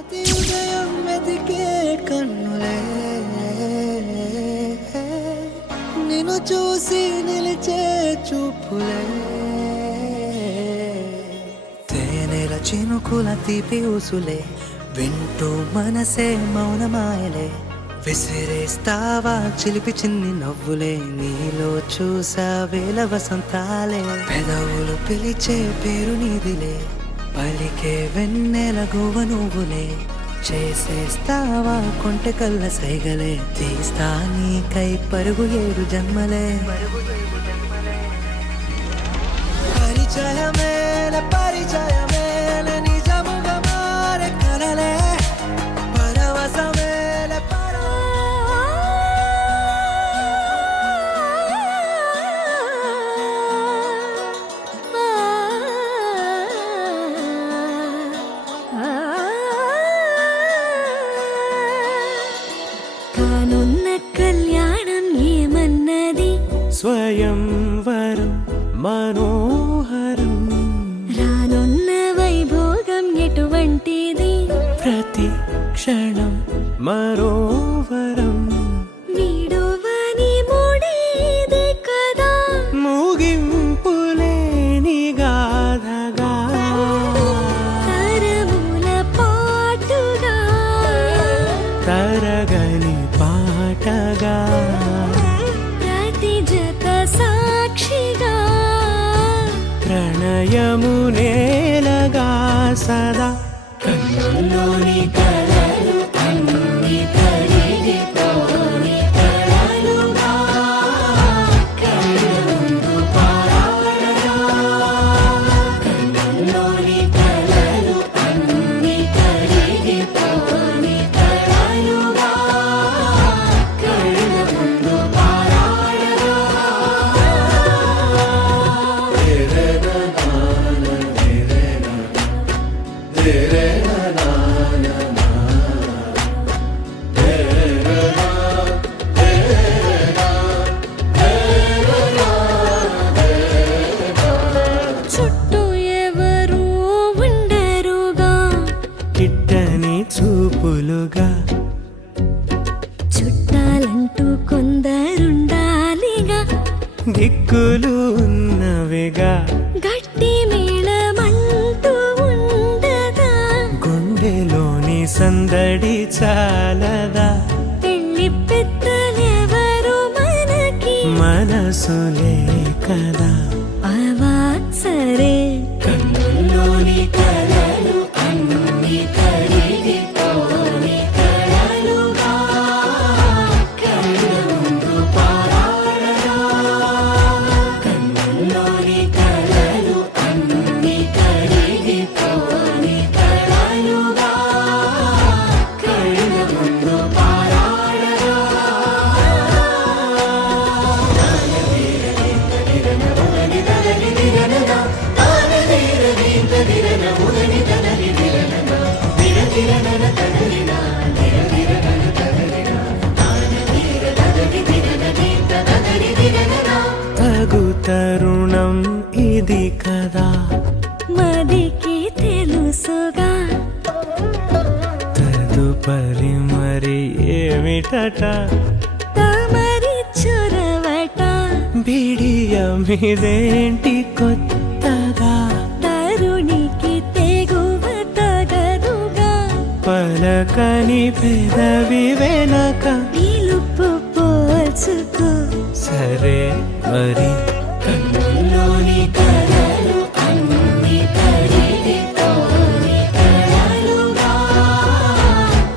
ప్రతి ఉదయం వెతికే కన్నులే నిన్ను చూసి నిలిచే చూపులే తేనెల చినుకుల తీపి ఊసులే వింటూ మనసే మౌనమాయలే విసిరేస్తావా చిలిపి చిన్ని నవ్వులే నీలో చూసా వేల వసంతాలే పెదవులు పిలిచే పేరు నీదిలే పలికే వెన్నెల గువ్వ నువ్వులే చేసేస్తావా కొంటె కళ్ళ సైగలే తీస్తా నీకై పరుగు 7 జన్మలే పరిచయమేల పరిచయమేల నిజముగా మారే కలలే పరవశమేల కానున్న కళ్యాణం ఏమన్నది స్వయంవరం మనోహరం రానున్న వైభోగం ఎటువంటిది ప్రతి క్షణం మరోవరం వీడువని మూడేది కదా ముగింపులేని గాథగా తరముల పాటుగా తరగని పాటగా ప్రతి జత సాక్షిగా ప్రణయము నేలగా సదా కన్నుల్లోని కలలు అన్ని కరిగిపోని కలలుగా కళ్ళ ముందు పారాడగా కన్నుల్లోని కలలు అన్ని కరిగిపోని కలలుగా కళ్ళ ముందు పారాడగా చుట్టూ ఎవరు ఉండరుగా కిట్టని చూపులుగా చుట్టాలంటూ కొందరుండాలిగా దిక్కులు ఉన్నవిగా గట్టి మేళమంటూ ఉండదా గుండెలోని సందడి చాలదా పెళ్లి పెద్దలెవరు మనకి మనసులే కదా అవా సరే కన్నుల్లోని కలలు అన్ని కరిగిపోని కలలుగా కళ్ళ ముందు పారాడగా కన్నుల్లోని కలలు అన్ని కరిగిపోని కలలుగా కళ్ళ ముందు పారాడగా తగు తరుణం ఇది కదా మదికి తెలుసుగా తదుపరి మరి ఏమిటట తమరి చొరవట బిడియమిదేంటి కొత్తగా తరుణికి తెగువ తగదుగా పలకని పెదవి వెనక పిలుపు పోల్చుకో సరే మరి కన్నుల్లోని కలలు అన్ని కరిగిపోని కలలుగా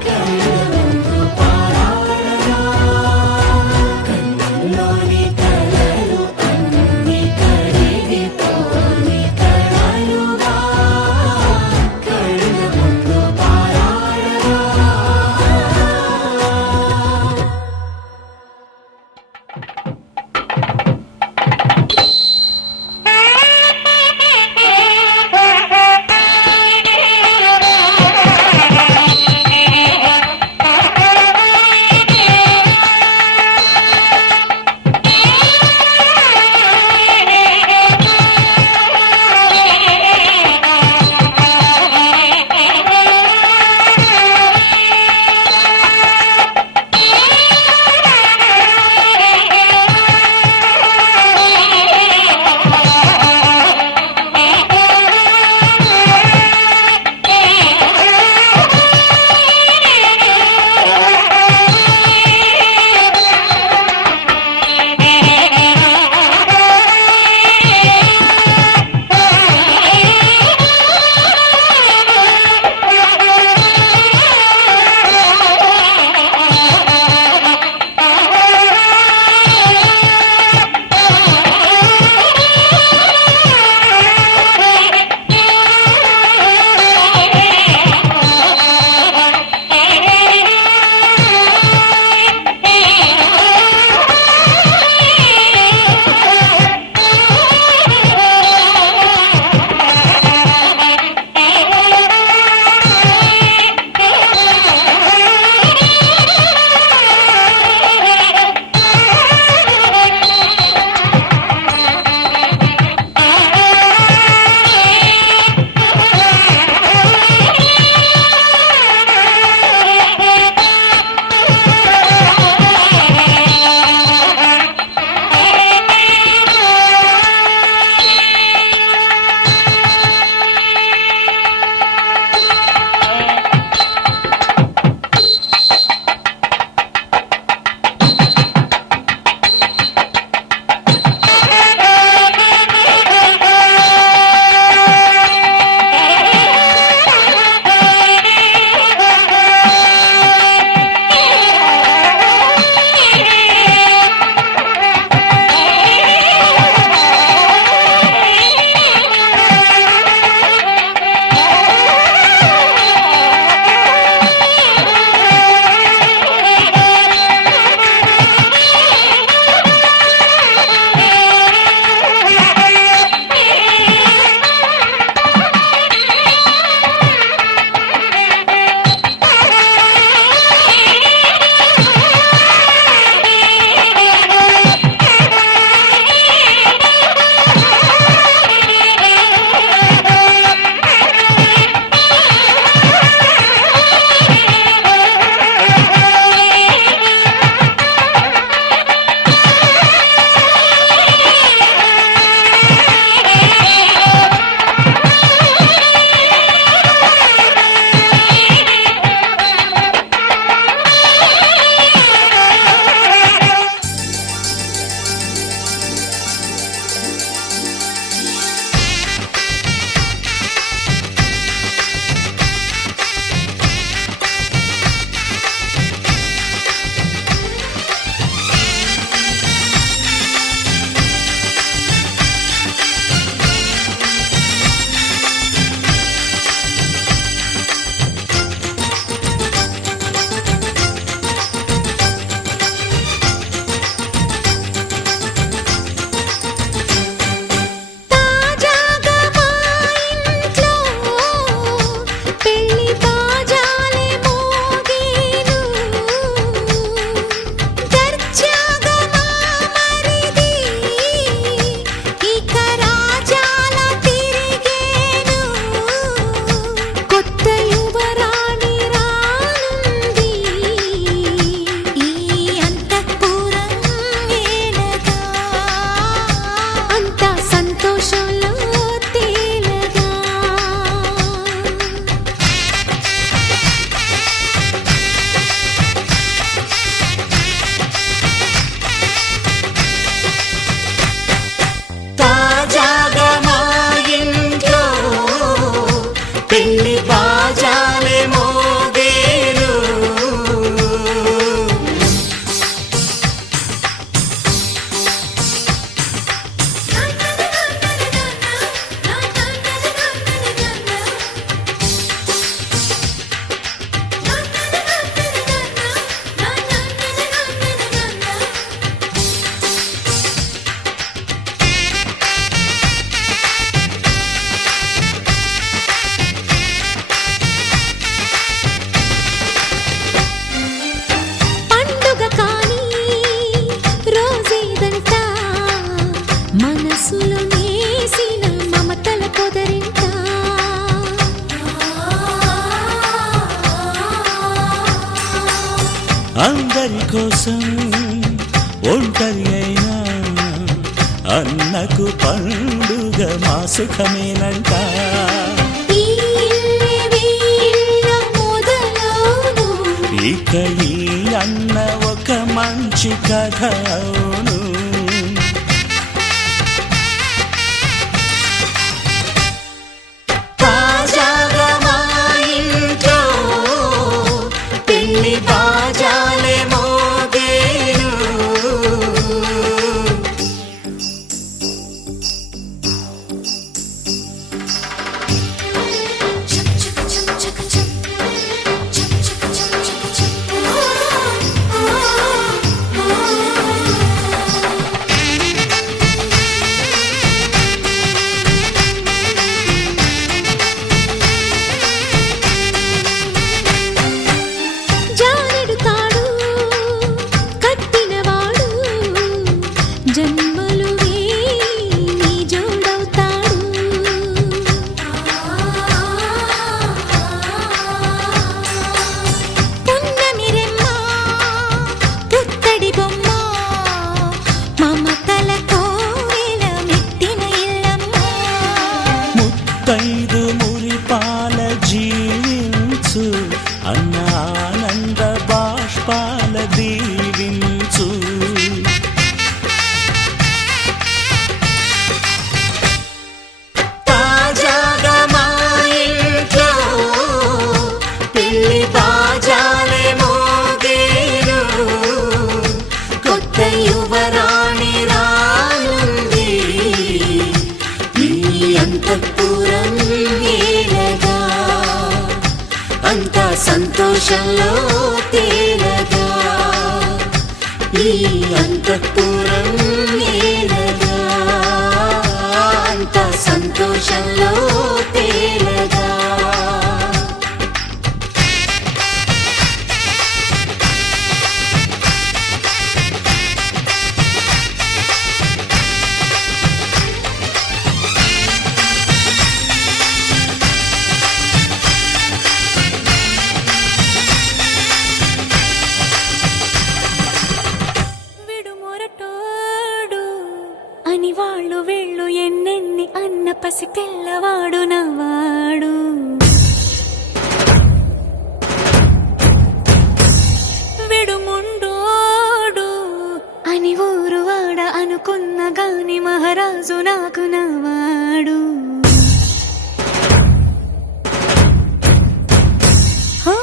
కళ్ళ ముందు పారాడగా కన్నుల్లోని కలలు అన్ని కరిగిపోని కలలుగా కళ్ళ ముందు పారాడగా కోసం ఒంటరి అయినా అన్నకు పండుగ మా సుఖమేనంట. ఈ వీళ్ళ మొదలవును. ఇక ఈ అన్న ఒక మంచి కథ అవును. తాజాగా మా ఇంట్లో పెళ్లి బాజాలే మోగేను. జానెడు తాడు కట్టినవాడు జన్మలు నీ జోడవుతాడు. పున్నమిరెమ్మ పుత్తడి బొమ్మ మమతల కోవెల మెట్టిన ఇల్లమ్మ. ముత్తైదు మురిపాల జీవించు అన్న ఆనంద బాష్పాల దీవించు. తాజాగా మా ఇంట్లో పెళ్లి బాజాలే మోగేను. కొత్త యువరాణి రానుంది ఈ అంతఃపురం ఏలగా. అంతా సంతోషంలో తేలగా ఈ అంతఃపురం ఏలగా. అంతా సంతోషంలో తేలగా. విడుమొరటోడు అని వాళ్ళు వీళ్ళు ఎన్నెన్ని అన్న పసి పిల్లవాడు నవ్వాడు. విడుముండోడు అని ఊరు వాడ అనుకున్న గాని మహారాజు నాకు నవ్వాడు. ఆ,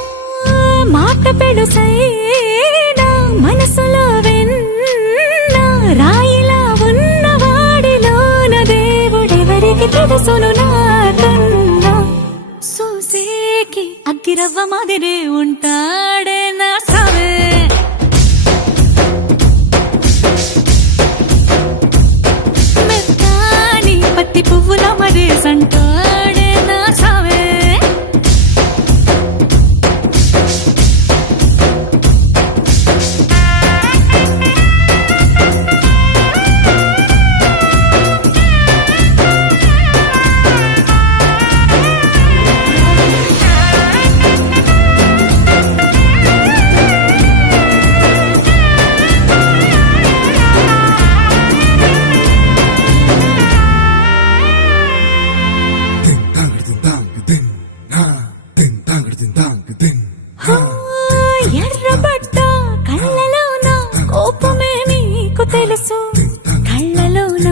మాట పెడుసైనా మనసులో వెన్న రాయిలా ఉన్నవాడిలోన దేవుడెవరికి తెలుసును నాకన్నా. సూసేకి అగ్గిరవ్వ మాదిరే ఉంటాడే నా సావే. మెత్తాని పత్తి పువ్వుల మరేసంటాడే నా సావే. ఎర్రబడ్డ కళ్ళలోన కోపమే నీకు తెలుసు. కళ్ళలోన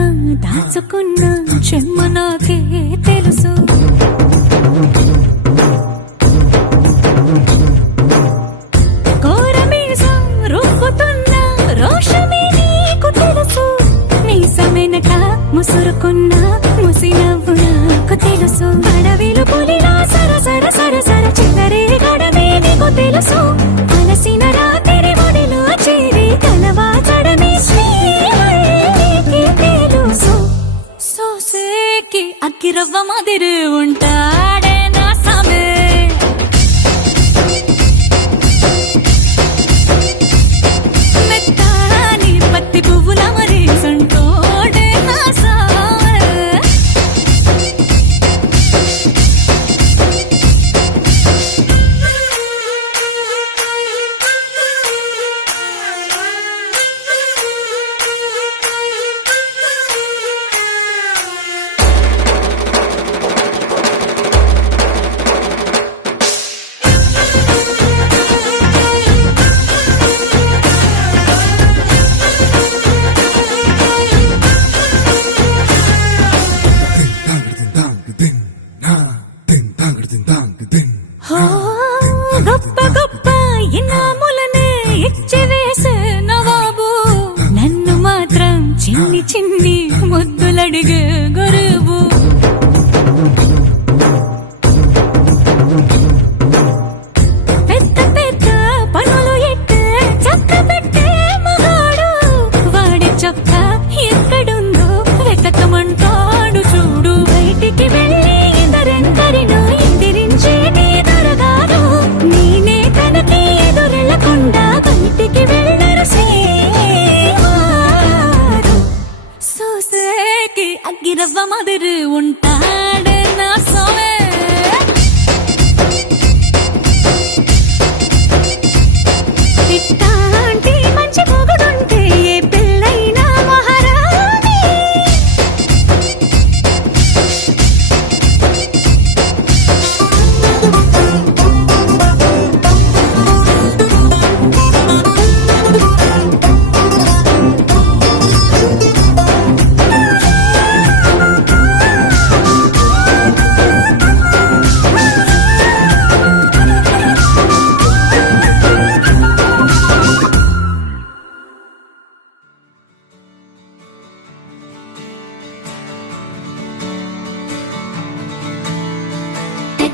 దాచుకున్న చెమ్మ నాకే తెలుసు. కోరమీసం రుబ్బుతున్న రోషమే నీకు తెలుసు. మీసమెనక ముసురుకున్న ముసినవ్వు నాకు తెలుసు. అడవిలు పులిలా సరసర సరసర చిల్లరే గడమే నీకు తెలుసు. అలసిన రాత్రి ఒడిలో చేరి కలవాచడమే శ్రీవల్లికి తెలుసు. సోసేకి అగ్గిరవ్వ మాదిరి ఉంటాడే నా సామే. మెత్తాని పత్తి పువ్వుల మరేసంటోడే నా సామే. గురువు పెద్ద పెద్ద పనులు ఎట్టే చక్క పెట్టే మగాడు వాడి చొక్క ఎక్కడుందో వెతకమంటాడు చూడు బయటికి వెళ్ళి ఇద్దరెందరినో ఎదిరించేటి దొరగారు నేనే తనకి ఎదురెళ్ళకుండా బయటికి వెళ్ళరు సేవారు సోసేకి అగ్గిరవ్వ మదురు ఉంటాడే నా సోమే ఇట్టాంటి మంచి మొగుడుంటే ఏ పిల్లైనా మహారాణి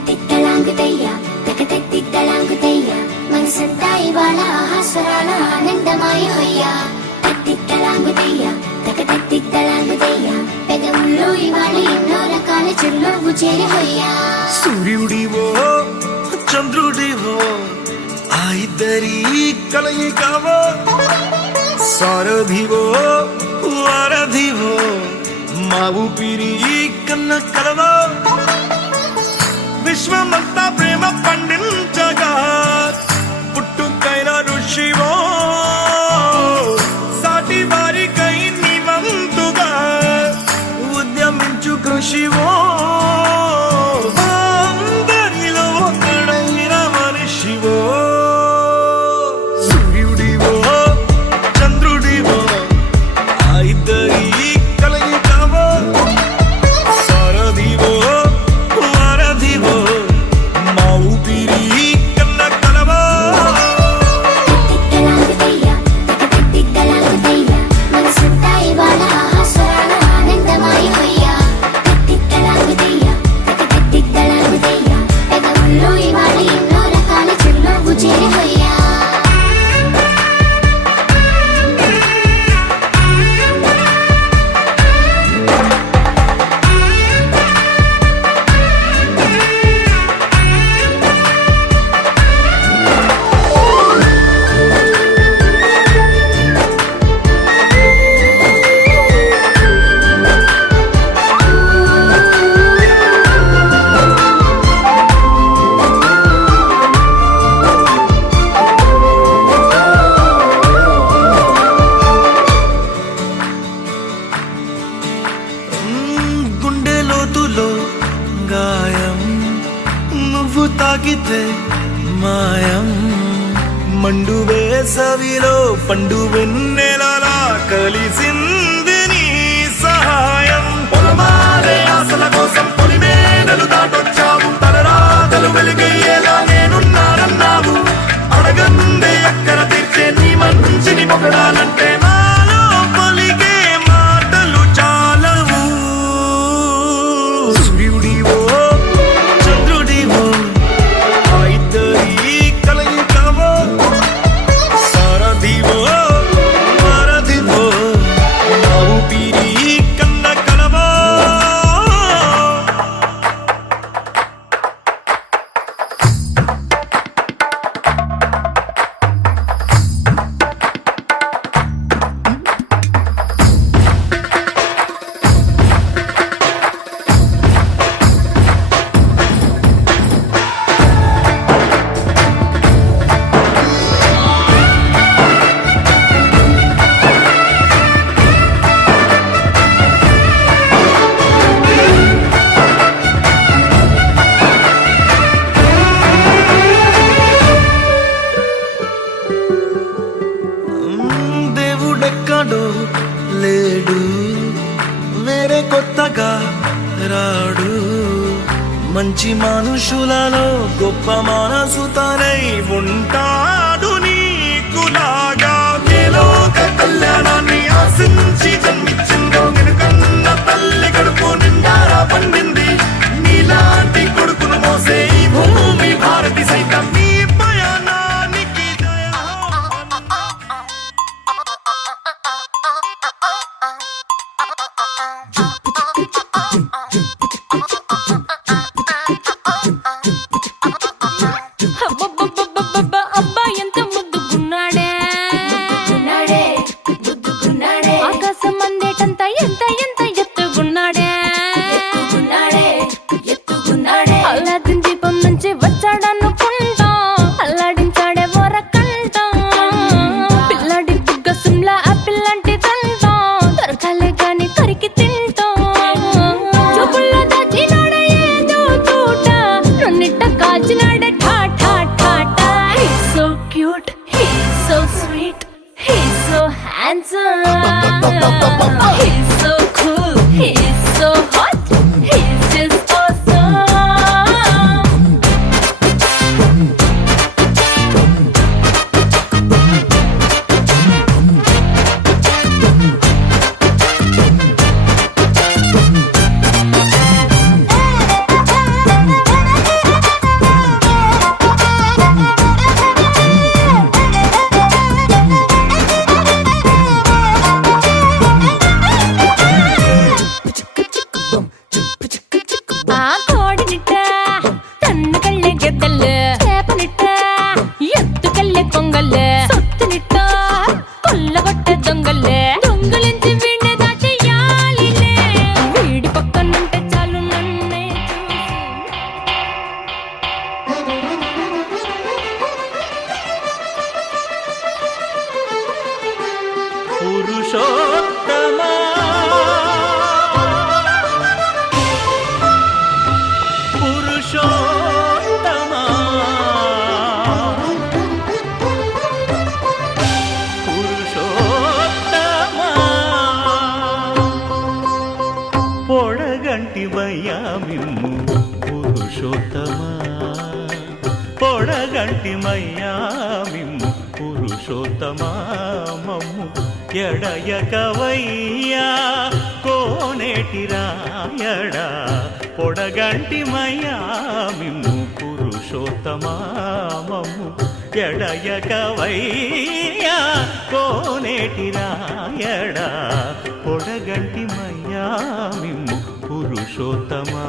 తిట్టలాంగుతయ్య తిట్టలాంగుతయ్య మనసంతా ఇవాళ ఆహాస్వరాల ఆనందమాయ హొయ్య తిట్టలాంగుతయ్య తిట్టలాంగుతయ్య పెదవుల్లో ఇవాళ ఎన్నో రకాల చిరునవ్వు చేరి హొయ్య సూర్యుడివో చంద్రుడివో ఆ ఇద్దరి కలయికవో సారథివో వారధివో మా ఊపిరి కన్న కలవో విశ్వమంతా ప్రేమ పండించగా పుట్టుకైన ఋషివో సాటి వారికై నివంతుగా ఉద్యమించు కృషివో అందరిలో ఒకడైన మనిషివో సూర్యుడివో చంద్రుడివో ఆ ఇద్దరి కలయికవో సారథివో వారధివో మా ఊపిరి కన్న కలవో తిట్టలాంగుతయ్య మనసంతా ఇవాళ ఆహాస్వరాల ఆనందమాయ హొయ్య తిట్టలాంగుతయ్య పెదవుల్లో ఇవాళ ఎన్నో రకాల చిరునవ్వు చేరి హొయ్య గుండె లోతులో గాయం నువ్వు తాకితే మాయం మండు వేసవిలో పండు వెన్నెలలా కలిసింది నీ సహాయం పొలమారే ఆశల కోసం పొలిమేనలు దాటొచ్చావు తలరాతలు వెలుగయ్యేలా నేనున్నానన్నావు అడగందే అక్కర తీర్చే నీ మంచిని పొగడాలంటే నాలో పలికే మాటలు చాలవు సూర్యుడివో చంద్రుడివో ఆ ఇద్దరి కలయికవో సారథివో వారధివో మా ఊపిరి కన్న కలవో దేవుడెక్కడో లేడు వేరే కొత్తగా రాడు మంచి మనుషులలో గొప్ప మనసు తనై ఉంటాడు నీకులాగా లోక కళ్యాణాన్ని ఆశించి జన్మించిందో వెనుకన్న తల్లి కడుపు పొడగంటివయ్యా మిమ్ము పురుషోత్తమా పొడగంటిమయ్యా మిమ్ము పురుషోత్తమా మమ్ము ఎడయకవయ్యా కోనేటి రాయడా పొడగంటిమయ్యా మిమ్ము పురుషోత్తమా మమ్ము ఎడయకవయ్యా కోనేటి రాయడా పొడగంటిమయ్యా మిమ్ము పురుషోత్తమా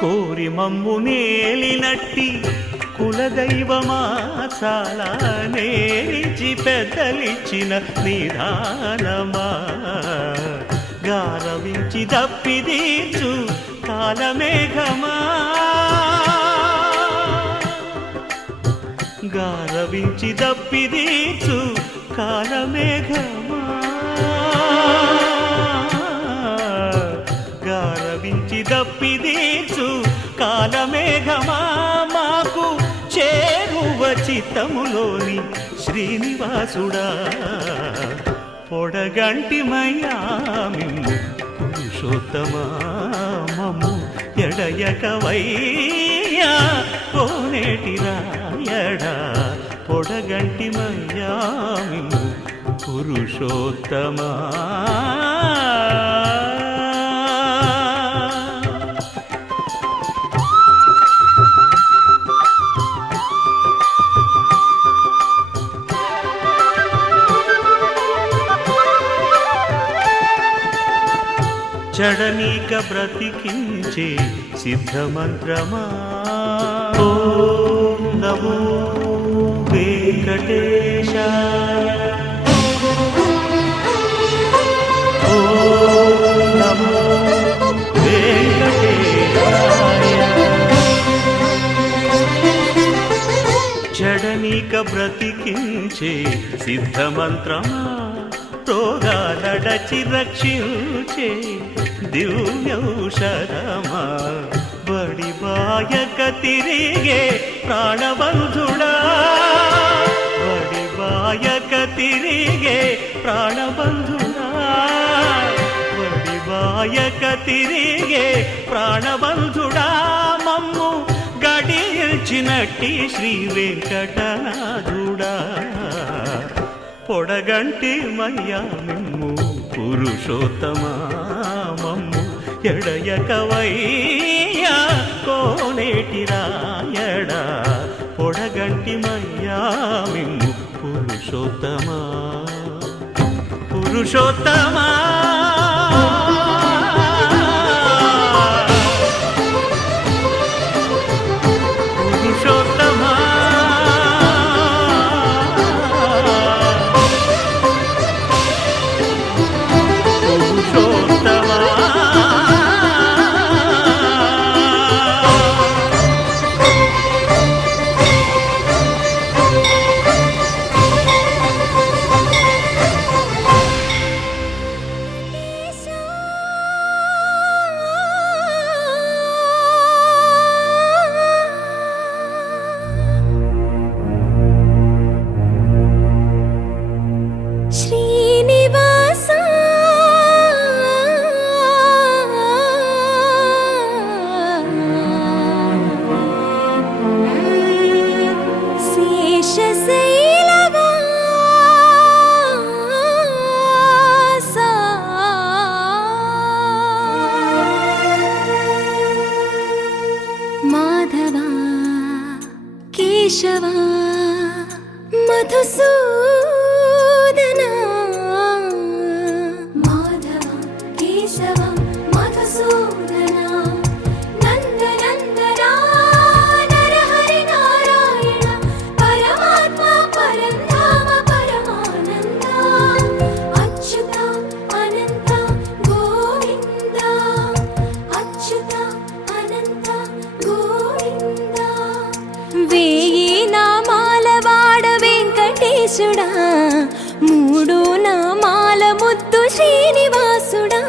కోరి మమ్ము నేలినట్టి కులదైవమా చాలా నేరిచి పెద్దలిచ్చిన నిదానమా గారవించి దప్పిదీర్చు కాలమేఘమా గారవించి దప్పిదీర్చు కాలమేఘమా గారవించి దప్పిదీర్చు కాలమేఘమా మాకు చేరువ చిత్తములోని శ్రీనివాసుడా పొడగంటిమయ్యా మిమ్ము పురుషోత్తమా మమ్ము ఎడయకవయ్యా కోనేటి రాయడా పొడగంటిమయ్యా మిమ్ము పురుషోత్తమా చడనీక బ్రతికించే సిద్ధమంత్రమా ఓం నమో వెంకటేశాయ ఓం నమో వెంకటేశాయ చడనీక బ్రతికించే సిద్ధమంత్రమా రోగాలడచి రక్షించే దివ్యౌషధమా బడి బాయక తిరిగే ప్రాణబంధుడా బడి బాయక తిరిగే ప్రాణబంధుడా బడి బాయక తిరిగే ప్రాణబంధుడా మమ్ము గడిచినట్టి శ్రీ వెంకటనాథుడా పొడగంటి మయ్యా మిమ్ము పురుషోత్తమా మమ్ము ఎడయకవయ్యా కోనేటి రాయడా పొడగంటి మయ్యా మిమ్ము పురుషోత్తమా పురుషోత్తమా పురుషోత్తమా కేశవా మధుసూదనా మాధవ కేశవ మధుసూదనా నందనందనా నరహరి నారాయణ పరమాత్మ పరంధామ పరమానంద అచ్యుత అనంత గోవింద అచ్యుత అనంత గోవింద వేయి నామాల వాడ వెంకటేశుడా మూడు నామాల ముద్దు శ్రీనివాసుడా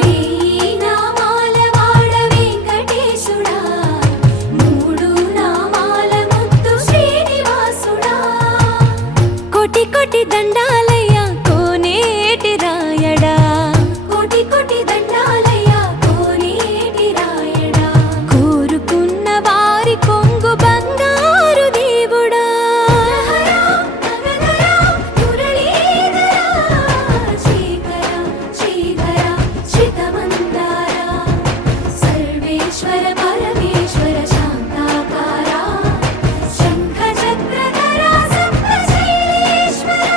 వేయి నామాల వాడ వెంకటేశుడా మూడు నామాల ముద్దు శ్రీనివాసుడా కోటి కోటి దండాలయ్యా కోనేటి రాయడా కోటి కోటి దండాలయ్యా కోనేటి రాయడా కోరుకున్న వారి కొంగు బంగారు దేవుడా నగధరా మురళీధరా శ్రీకర శ్రీధర శ్రితమందార సర్వేశ్వర పరమేశ్వర శాంతాకారా శంఖ చక్రధరా సప్తశైలేశ్వరా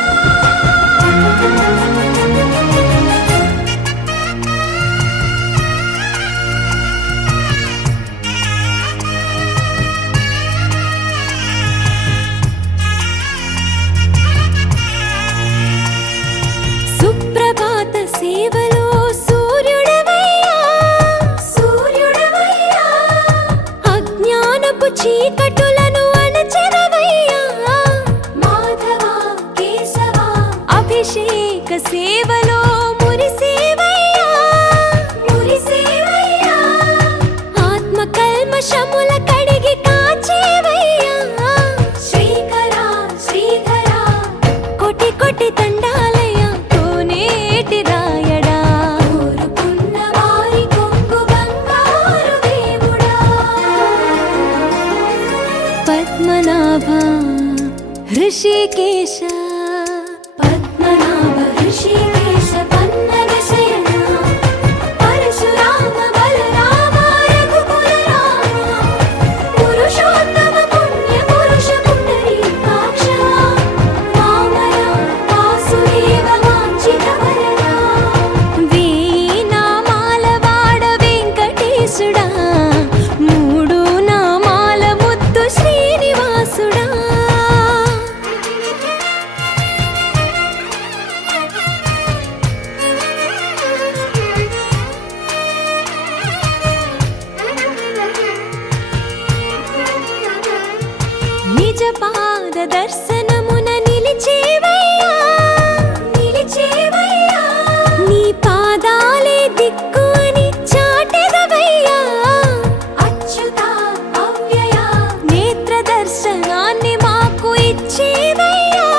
సుప్రభాత సేవలో సూర్యుడవయ్యా సూర్యుడవయ్యా అజ్ఞానపు చీకటులను అణచెదవయ్యా మాధవా కేశవా అభిషేక సేవలో మురిసేవయ్యా మురిసేవయ్యా ఆత్మ కల్మషముల కడిగి కాచేవయ్యా శ్రీకరా శ్రీధరా కోటి కోటి దండాలయ్యా కోనేటి రాయడా కోరుకున్న వారి కొంగు బంగారు దేవుడా పద్మనాభ హృషికేశ పద్మనాభ ఋషికేశ పన్నగ శయన పరశురామ బలరామ రఘుకుల రామ పురుషోత్తమ పుణ్య పురుష పుండరీకాక్ష వామన వాసుదేవ వాంఛిత వరదా వేయి నామాల వాడ వెంకటేశుడా మూడు నామాల ముద్దు శ్రీనివాసుడా నిజ పాద దర్శనమున నిలిచేవయ్యా నిలిచేవయ్యా నీ పాదాలే దిక్కు అని చాటెదవయ్యా అచ్యుత అవ్యయ నేత్ర దర్శనాన్ని మాకు ఇచ్చేవయ్యా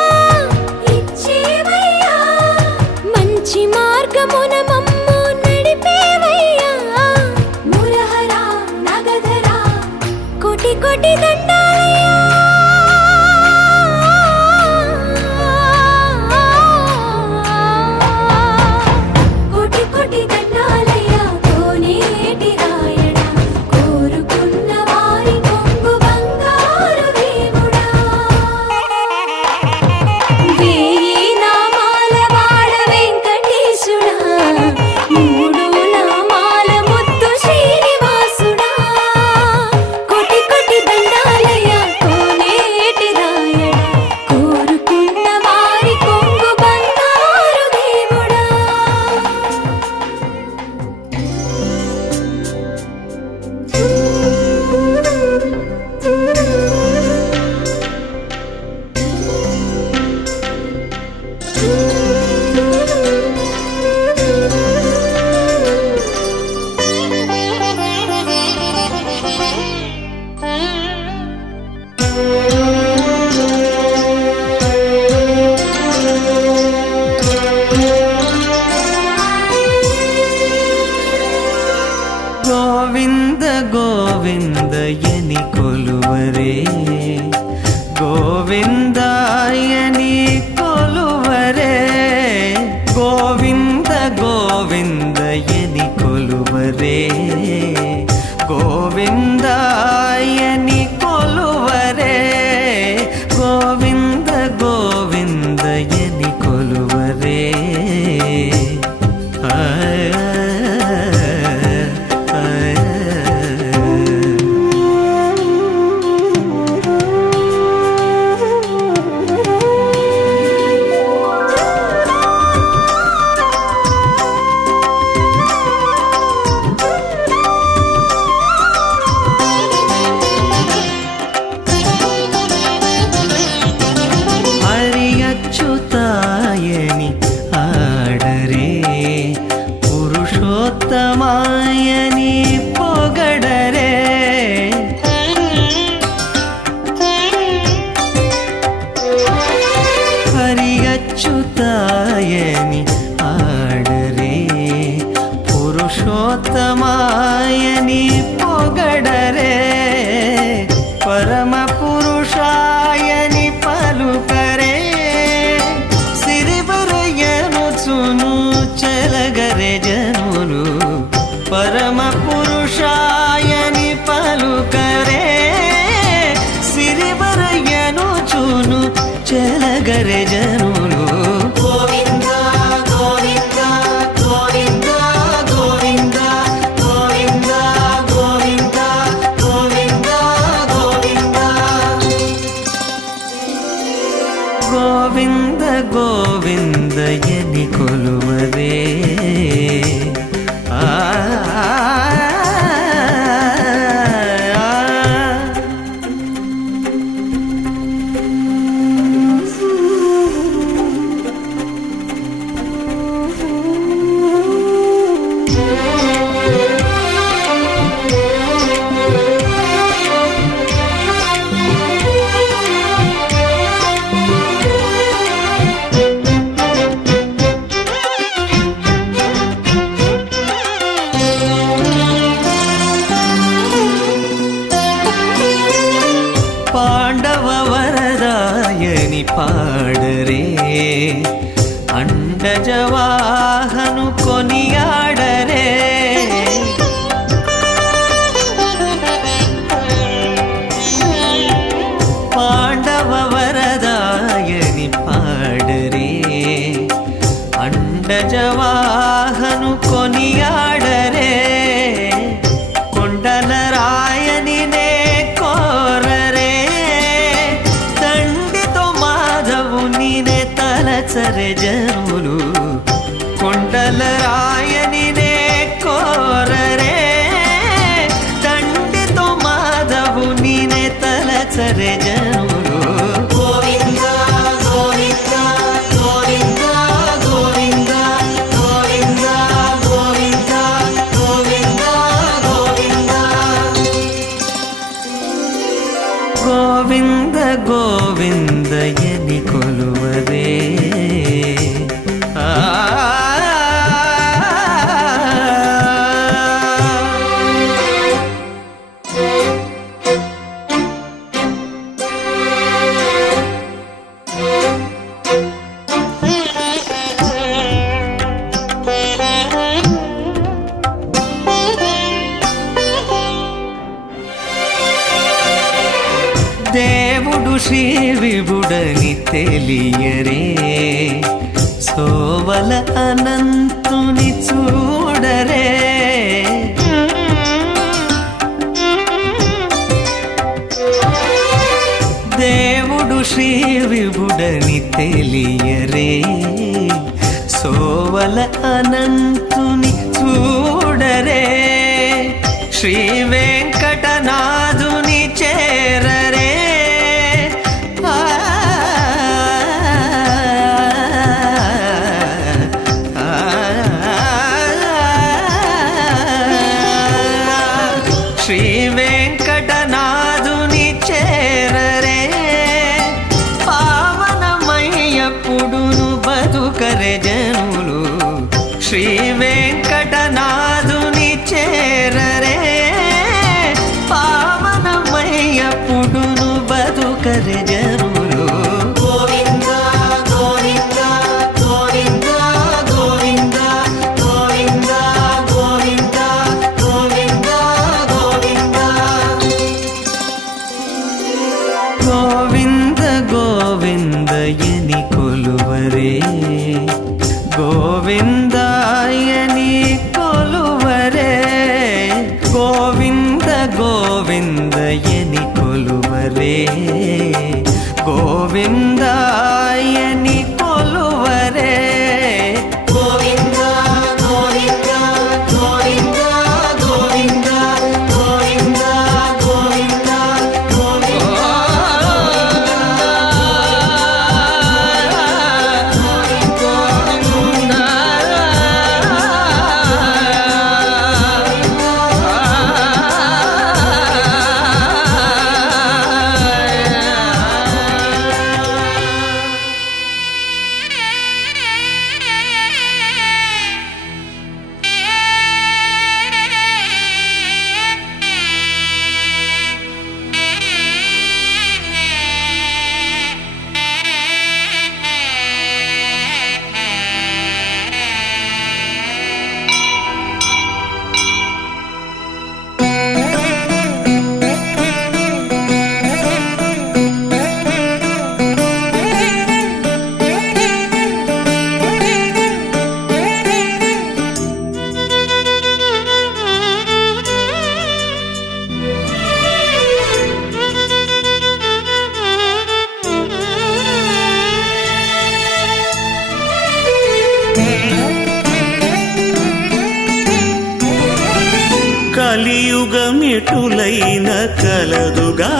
ఇచ్చేవయ్యా మంచి మార్గమున మమ్ము నడిపేవయ్యా మురహరా నగధరా కోటి కోటి దండాలయ్యా కోటి కోటి దండాలయ్యా కోనేటి రాయడా కోరుకున్న వారి కొంగు బంగారు దేవుడా వేయి నామాల వాడ వెంకటేశుడా మూడు నామాల ముద్దు శ్రీనివాసుడా కోటి కోటి దండాలయ్యా కోనేటి రాయడా కోరుకున్న వారి కొంగు బంగారు దేవుడా గోవింద గోవిందయని కొలువరే గోవిందాయని కొలువరే అచ్యుతాయని ఆడరే పురుషోత్తమాయని పొగడరే పరమ పురుషాయని పలుకరే సిరివరయనుచును చెలగరే జనులు పరమ పురుషాయని పలుకరే సిరివరయనుచును చెలగరే జనులు గోవింద గోవింద గోవింద గోవింద గోవింద గోవింద గోవింద గోవింద గోవింద ఎని కొలువరే పాండవ వరదాయని పాడరే అండజవాహను కొనియాడరే పాండవ వరదాయని పాడరే అండజవాహను కొనియాడరే కొండల రాయని నే కోరరే తండ్రితో మాధవుని నే తలచరే జనులు కొండల రాయని నే కోరరే తండ్రితో మాధవుని నే తలచరే జనులు గోవింద గోవింద గోవింద గోవింద గోవింద గోవింద గోవింద గోవింద గోవింద ఎని కొలువరే దేవుడు శ్రీ విభుడని తెలియరే సోవల అనంతుని చూడరే దేవుడు శ్రీ విభుడని తెలియరే సోవల అనంతుని చూడరే శ్రీ వెంకటనాథుని చేరరే శ్రీ వెంకటనాథుని చేరరే పావనమయ్యప్పుడును బతుకరే జనులు శ్రీ వెంకటనాథుని చేరరే పావనమయ్యప్పుడును బతుకరే జనులు గోవింద గోవింద గోవింద గోవింద గోవింద గోవింద గోవింద గోవింద గోవింద ఎని కొలువరే గోవిందాయని కొలువరే గోవింద గోవింద ఎని కొలువరే గోవిందాయని కొలువరే గోవింద గోవింద గోవింద గోవింద గోవింద గోవింద గోవింద. మేటులైన కలదుగా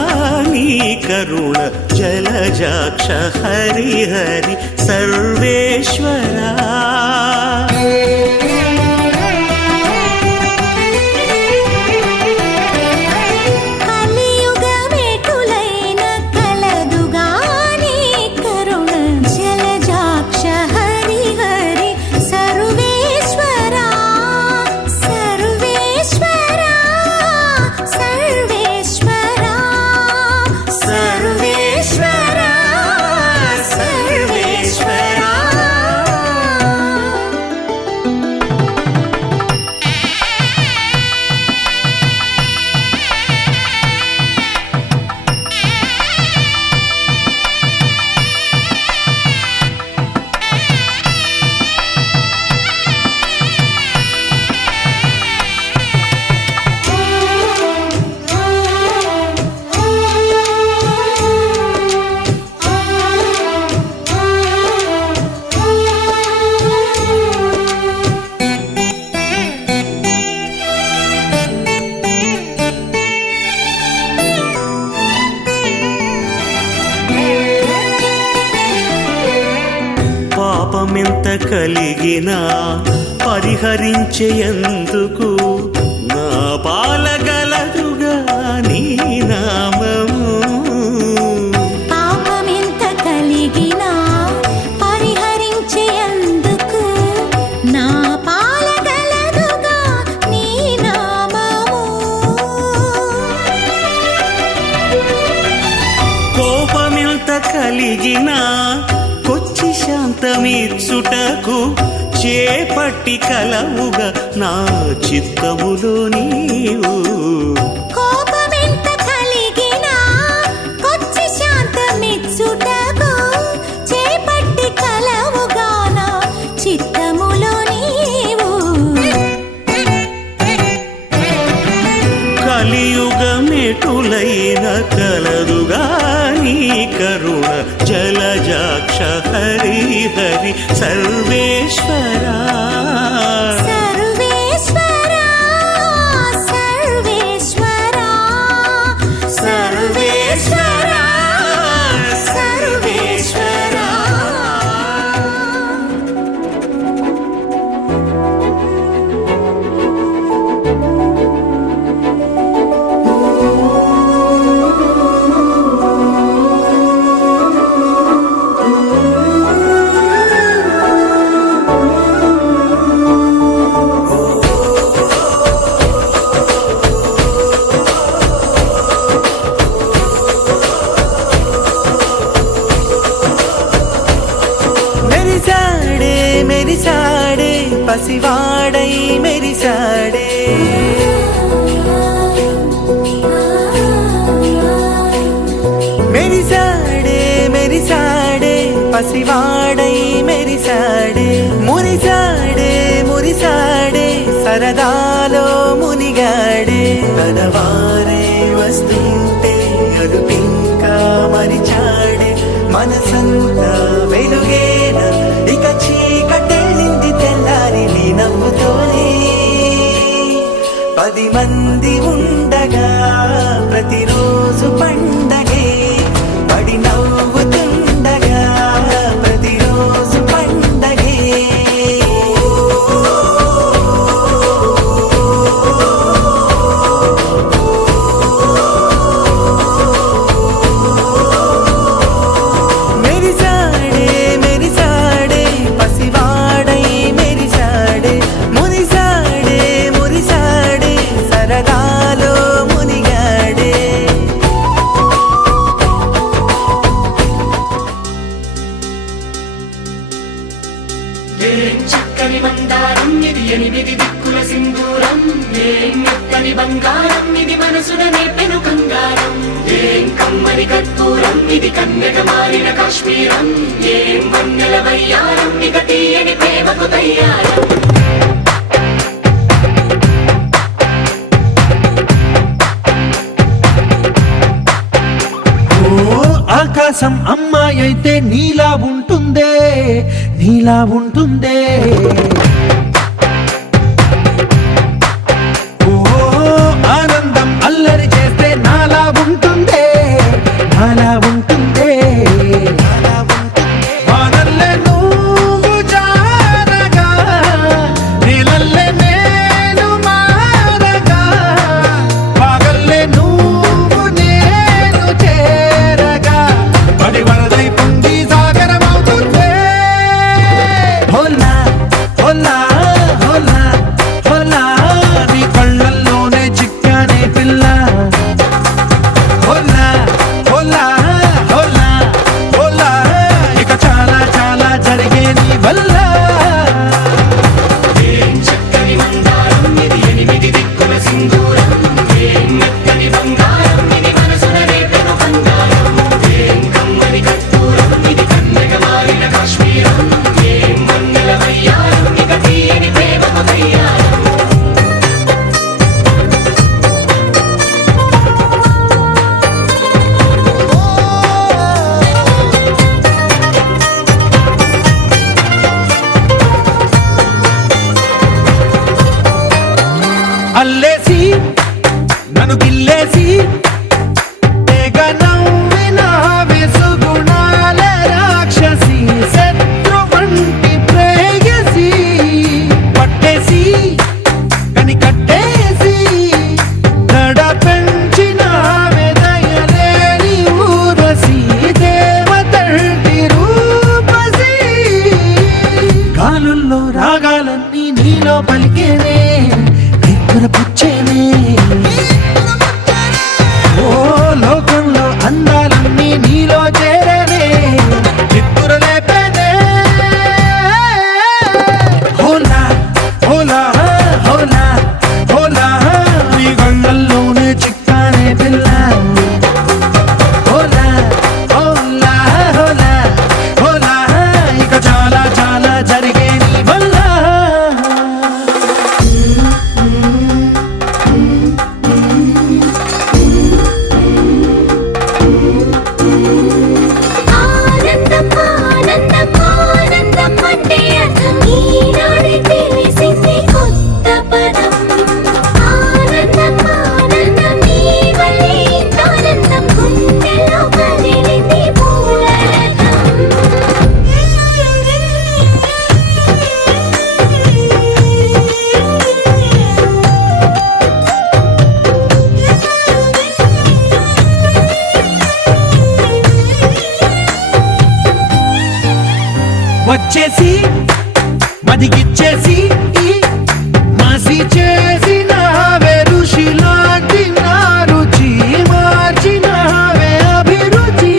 నీ కరుణ జలజాక్ష హరి హరి సర్వేశ్వరా పాపమెంత కలిగినా పరిహరించేందుకు నా పాలగలదుగా నీ నామము పాపమెంత కలిగినా పరిహరించేందుకు నా పాలగలదుగా నీ నామము కోపమెంత కలిగినా కొచ్చి శాంతమిచ్చుటకు చేపట్టి కలవుగా నా చిత్తములో నీవు కోపమెంత కలిగినా కొచ్చి శాంతమిచ్చుటకు చేపట్టి కలవుగా నా చిత్తములో నీవు కలియుగమెటులైన కలదుగా నీ కరుణ జలజాక్ష హరి హరి సర్వేశ్వరా సర్వేశ్వరా సర్వేశ్వరా సర్వేశ్వరా సర్వేశ్వరా మెరిసాడే మెరిసాడే పసివాడై మెరిసాడే మెరిసాడే మెరిసాడే పసివాడై మెరిసాడే మురిసాడే మురిసాడే సరదాలో మునిగాడే తనవారే వస్తుంటే అదుపింకా మరిచాడే మనసంతా వెలుగేన ఇక చీకటెళ్ళింది తెల్లారి నీ నవ్వుతోనే 10 మంది ఉండగా ప్రతిరోజు పండగే పడి నవ్వుతుండగా ప్రతిరోజు పండగే మెరిసాడే మెరిసాడే పసివాడై మెరిసాడే మురిసాడే మురిసాడే సరదాలో మునిగాడే ఏం చక్కని మందారం ఇది 8 దిక్కుల సింధూరం ఏం మెత్తని బంగారం ఇది మనసున నేపెను కంగారం ఏం కమ్మని కర్పూరం ఇది కన్నెగ మారిన కాశ్మీరం ఏం వన్నెల వయ్యారం ఇక తీయని ప్రేమకు తయ్యారం ఆకాశం అమ్మాయి అయితే నీలా ఉంటుందే నీలా ఉంటుందే ఓ ఆనందం నీలో పలికేనే నిద్ర పుచ్చేనే ఓ లోకంలో అందాలన్నీ నీలో చేరేనే నిద్ర లేపేనే హోలా హోలా హోలా హోలా నీ గంగల్లోనే చిక్కానే పిల్ల హోలా హోలా హోలా హోలా ఇక చాలా చాలా జరిగే నీ వల్ల ఆనందం ఆనందం ఆనందం అంటే అర్థం ఈనాడే తెలిసింది కొత్త పదం ఆనందం ఆనందం నీ వల్లే ఇంత ఆనందం గుండెలో కదిలింది వచ్చేసి మదిగిచ్చేసి మాసి చేసిన ఋషిలాంటి నా రుచి మార్చినవే అభిరుచి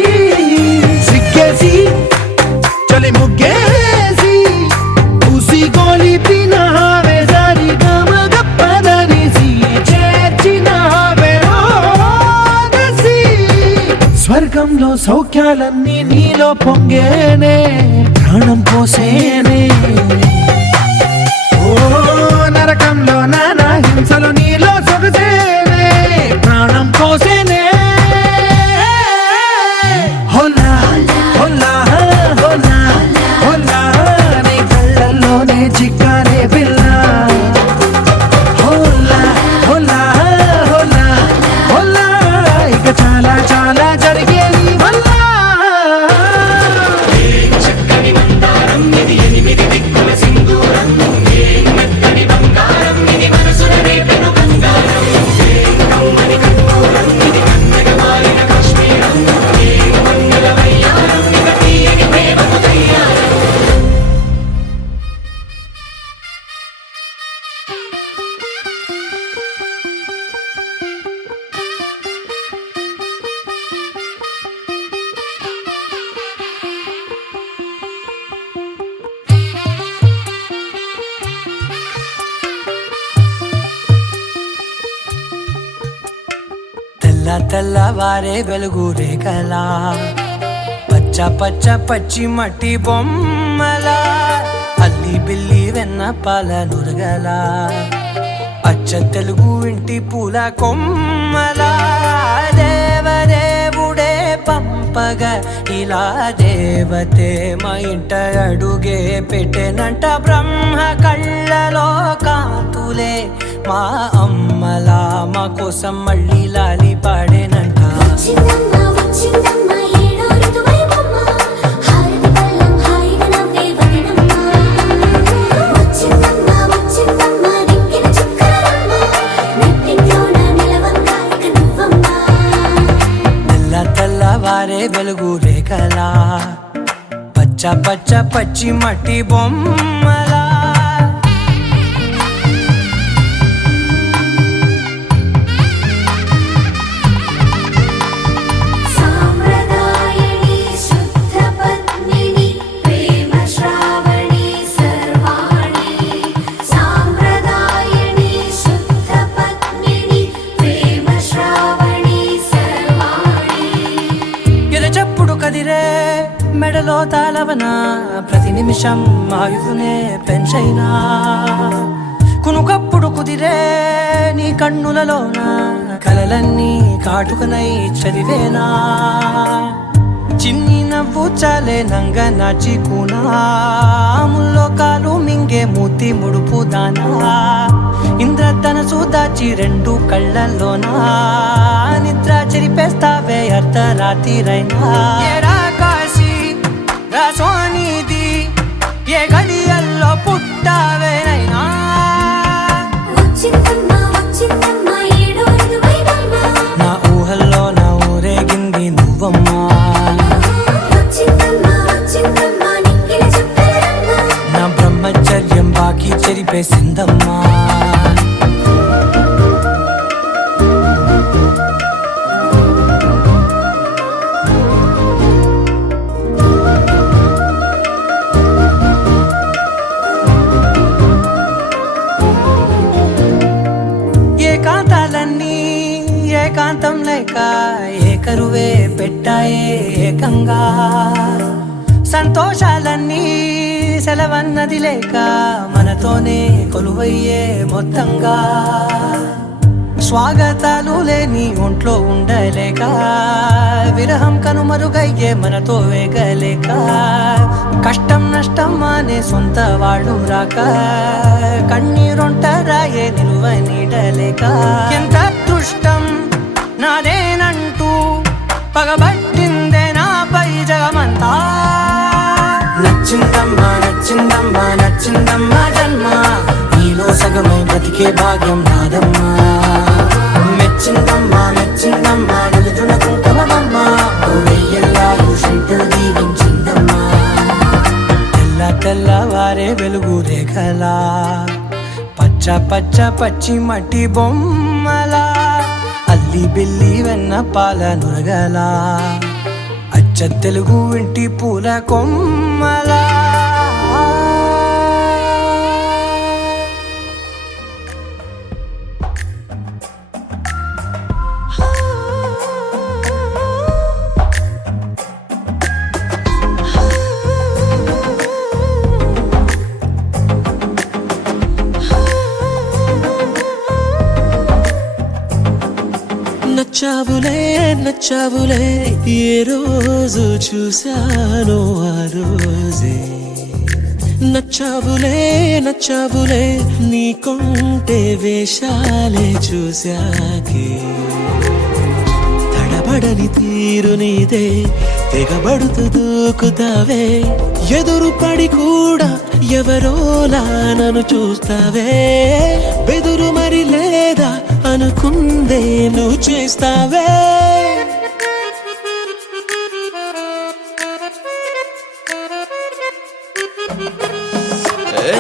సిక్కేసి చలి ముగ్గేసి ఉసి గోలిపినవే సరి గమగప్పదనిసి చేర్చినవే ఓదసి స్వర్గంలో సౌఖ్యాలన్నీ నీలో పొంగేనే ప్రాణం పోసేనే ఓ నరకంలో నానా హింసలు నీలో సొగసేనే ప్రాణం పోసేనే హోలా హోలా హోలా హోలా నీ కళ్ళల్లోనే చిక్కానే పిల్ల హోలా హోలా హోలా హోలా ఇక చాలా చాలా జరిగే నీ వల్ల చక్కని మందారం ఇది ఎనిమిది దిక్కుల సింధూరం ఏం మెత్తని బంగారం ఇది మనసున రేపెను కంగారం ఏం కమ్మని కర్పూరం ఇది కన్నెగ మారిన కాశ్మీరం ఏం మంగళ వయ్యారం ఇక తీయని ప్రేమకు తయ్యారం తెల్ల తెల్లవారే వెలుగు రేఖలా పచ్చ పచ్చ పచ్చి మట్టి బొమ్మలా అల్లి బిల్లి వెన్న పాల నురగలా అచ్చ తెలుగు ఇంటి పూల కొమ్మలా దేవదేవుడే పంపగా ఇలా దేవతే మా ఇంట అడుగే పెట్టెనంట బ్రహ్మ కళ్ళలో కాంతులే మా అమ్మలా మా కోసం మళ్ళీ లాలి పాడేనంట వచ్చిందమ్మ వచ్చిందమ్మ ఏడో ఋతువైవమ్మ హారతి పళ్ళం హాయిగా నవ్వే వదనమ్మ వచ్చిందమ్మ వచ్చిందమ్మ నెక్కిన చుక్కలమ్మ నెట్టింట్లోన నిలవంగా ఇక నువ్వమ్మ తెల్ల తెల్లవారే వెలుగు రేఖలా పచ్చ పచ్చ పచ్చి మట్టి బొమ్మలా సాంప్రదాయని శుద్ధ పద్మిని ప్రేమ శ్రావణి సర్వాణి సాంప్రదాయని శుద్ధ పద్మిని ప్రేమ శ్రావణి సర్వాణి ఎరచప్పుడు కదిరే మెడలో తాళవన ప్రతి నిమిషం ఆయుధునే పెంచైనా కునుకప్పుడు కుదిరే నీ కన్నులలోన కలలన్నీ కాటుకనై చదివేనా చిన్ని నవ్వు చాలే నంగ నాచి కూనాముల్లో కాలు మింగే మూతి ముడుపు దానా ఇంద్రధనసు దాచి రెండు కళ్ళల్లోనా నిద్ర చెరిపేస్తావే అర్ధరాత్రిరైనా ఏరా కాశీ రా సోనిది ఏ గడియల్లో పుట్టావేనైనా వచ్చిందమ్మ వచ్చిందమ్మ ఏడో ఋతువైవమ్మ నా ఊహల్లో నా ఊరేగింది నువ్వమ్మా వచ్చిందమ్మ వచ్చిందమ్మ నెక్కిన చుక్కలమ్మ నా బ్రహ్మచర్యం బాకీ చెరిపే వేసిందమ్మా. ఏకాంతాలన్నీ ఏకాంతం లేక ఏకరువే పెట్టాయే ఏకంగా. సంతోషాలన్నీ సెలవన్నది లేక మనతోనే కొలువయ్యే మొత్తంగా. స్వాగతాలు లేని ఒంట్లో ఉండలేక విరహం కనుమరుగయ్యే మనతో వేగలేక. కష్టం నష్టం అనే సొంత వాళ్ళు రాక కన్నీరొంటరాయే నిలువ నీడలేక. ఎంత అదృష్టం నాదేనంటూ పగబట్టిందే నాపై జగమంతా. నచ్చిందమ్మా నచ్చిందమ్మా నచ్చిందమ్మా జన్మ, నీలో సగమై బ్రతికే భాగ్యం నాదమ్మా. మెచ్చిందమ్మా మెచ్చిందమ్మా నిలుదున కుంకుమమ్మా, వెయ్యల్లాలు శంకరు దీవించిందమ్మా. తెల్ల తెల్లవారే వెలుగు రేఖలా పచ్చ పచ్చ పచ్చి మట్టి బొమ్మలా అల్లి బిల్లి వెన్న పాల నురగలా అచ్చ తెలుగు ఇంటి పూల కొమ్మలా. నచ్చావులే నచ్చావులే ఏ రోజు చూశానో ఆ రోజే. నచ్చావులే నచ్చావులే నీ కొంటే వేషాలే చూశాకే. తడబడని తీరు నీదే తెగబడుతూ దూకుతావే. ఎదురు పడి కూడా ఎవరోలా నన్ను చూస్తావే. బెదురు మరి లేదా అనుకుందే నువ్వు చేస్తావే.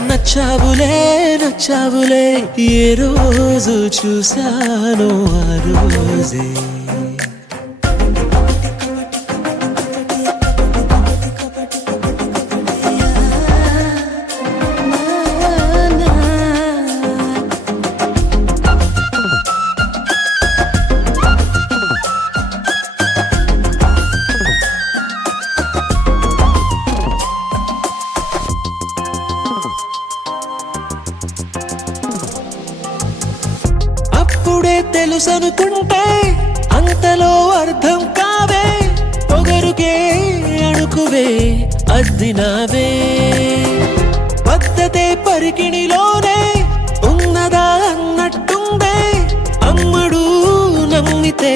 నచ్చావులే నచ్చావులే ఏ రోజు చూశానో ఆ రోజే. అప్పుడే తెలుసనుకుంటే అంతలో అర్థం కావే. పొగరుకే అణుకువే అద్దినావే. పద్ధతే పరికిణిలోనే ఉన్నదా అన్నట్టుందే. అమ్మడు నమ్మితే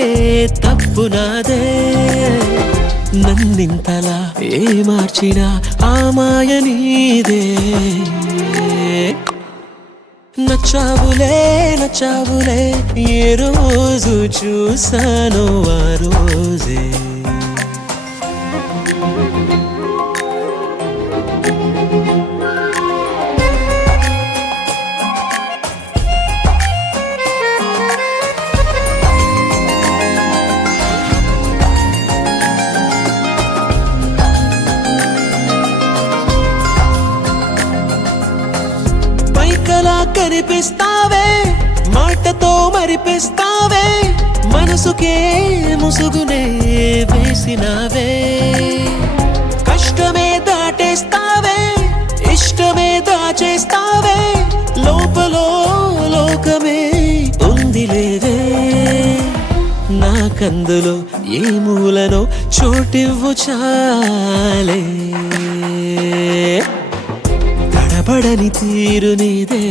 తప్పు నాదే. నన్నింతలా ఏ మార్చినా ఆ మాయ నీదే. నచ్చావులే నచ్చావులే ఏ రోజు చూశానో ఆ రోజే. పైకలా కనిపిస్తావే మాటతో మరిపిస్తావే. మనసుకే ముసుగునే వేసినావే. కష్టమే దాటేస్తావే ఇష్టమే దాచేస్తావే. లోపలో లోకమే ఉంది లేవే. నాకందులో ఏ మూలనో చోటివ్వు చాలే. తడబడని తీరు నీదే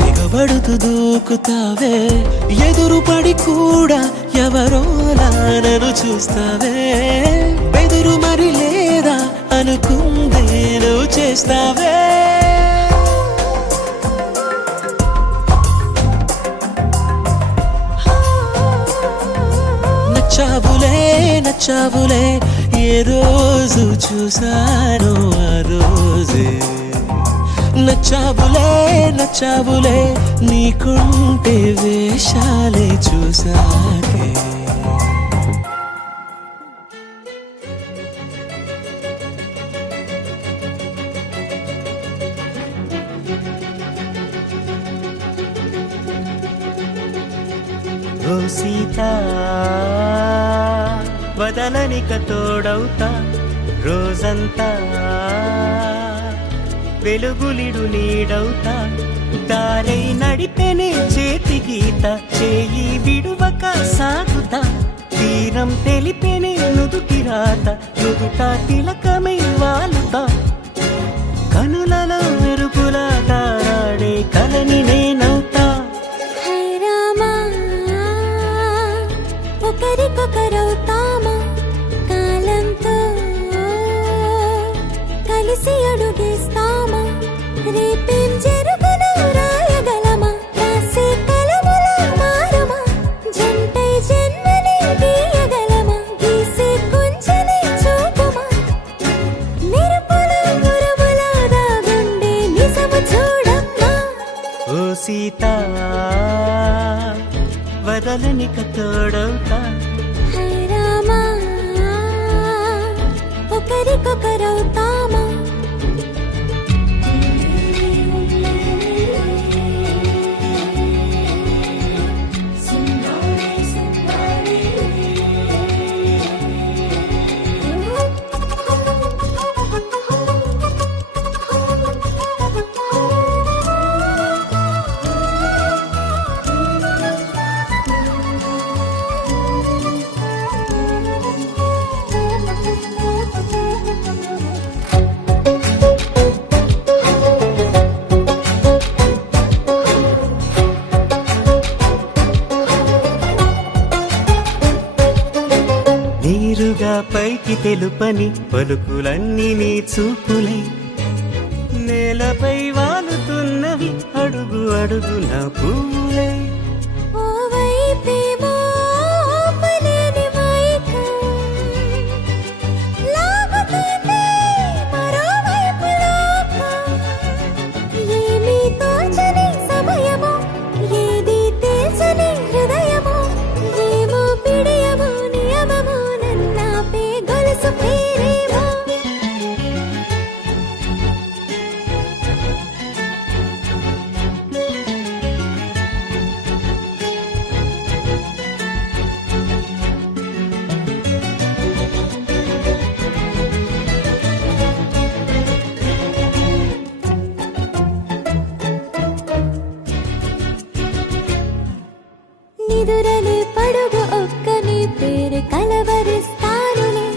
తెగబడుతూ దూకుతావే. ఎదురు పడి కూడా ఎవరోలా నన్ను చూస్తావే. బెదురు మరి లేదా అనుకుందే నువ్వు చేస్తావే. నచ్చావులే నచ్చావులే ఏ రోజు చూశానో ఆ రోజే. నచ్చావులే నచ్చావులే నీకుంటే వేషాలే చూసాకే ఓ సీత వదలనిక తోడవుతా రోజంతా వెలుగులిడు నీడవుతా దారై నడిపెనే చేతి గీత చేయి విడువక సాగుతా తీరం తెలిపెనే నుదుటి రాత నుదుట తిలకమై వాలుతా కనులలో మెరుపులా తారాడే కలని నేనవుతా హై రామా ఒకరికొకరవుతామా కాలంతో కలిసి అడుగేస్తామా రేపేం జరుగునో రాయగలమా రాసే కలముల మారమా జంటై జన్మని గీయగలమా గీసే కొంచెనే చూపుమా మెరుపుల మురముల దాగుండే నిజము చూడమ్మా ఓ సీత వదలనిక తోడవుతా హై రామా ఒకరికొకరవుతామా నీరుగా పైకి తెలుపని పలుకులన్నీ నీ చూపులై నేలపై వాలుతున్నవి అడుగు అడుగు నా పూలై ఓ వైపేమో ఆపలేని మైకం లాగుతుంది మరోవైపు లోకం ఏమీ తోచని సమయమో ఏది తేల్చని హృదయమో ఏమో పిడియమో నియమమో నన్నాపే గొలుసు పేరేమో నిదురలే పడుగు ఒక్క నీ పేరు కలవరిస్తానులే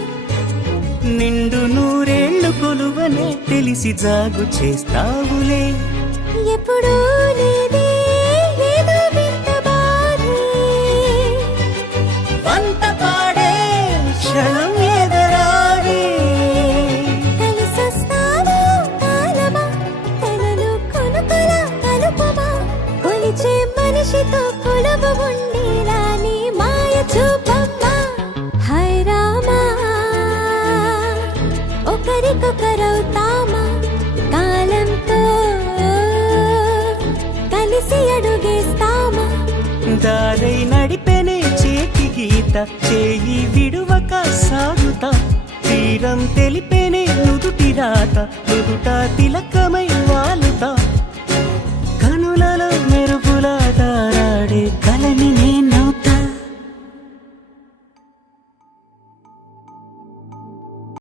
నిండు నూరేళ్లు కొలువనే తెలిసి జాగు చేస్తావులే ఎప్పుడూ లేదే ఏదో వింత బాధే వంత పాడే క్షణం ఎదరాడే కలిసొస్తావో కాలమా తనను కొనుకల కలుపమా కొలిచే మనిషితో కొలువు ఉండేలా నీ మాయ చూపమ్మా హై రామా ఒకరికొకరవుతామా కాలంతో కలిసి అడుగేస్తామా దారై నడిపెనే చేతి గీత చేయి విడువక సాగుతా తీరం తెలిపెనే నుదుటి రాత నుదుట తిలకమై వాలు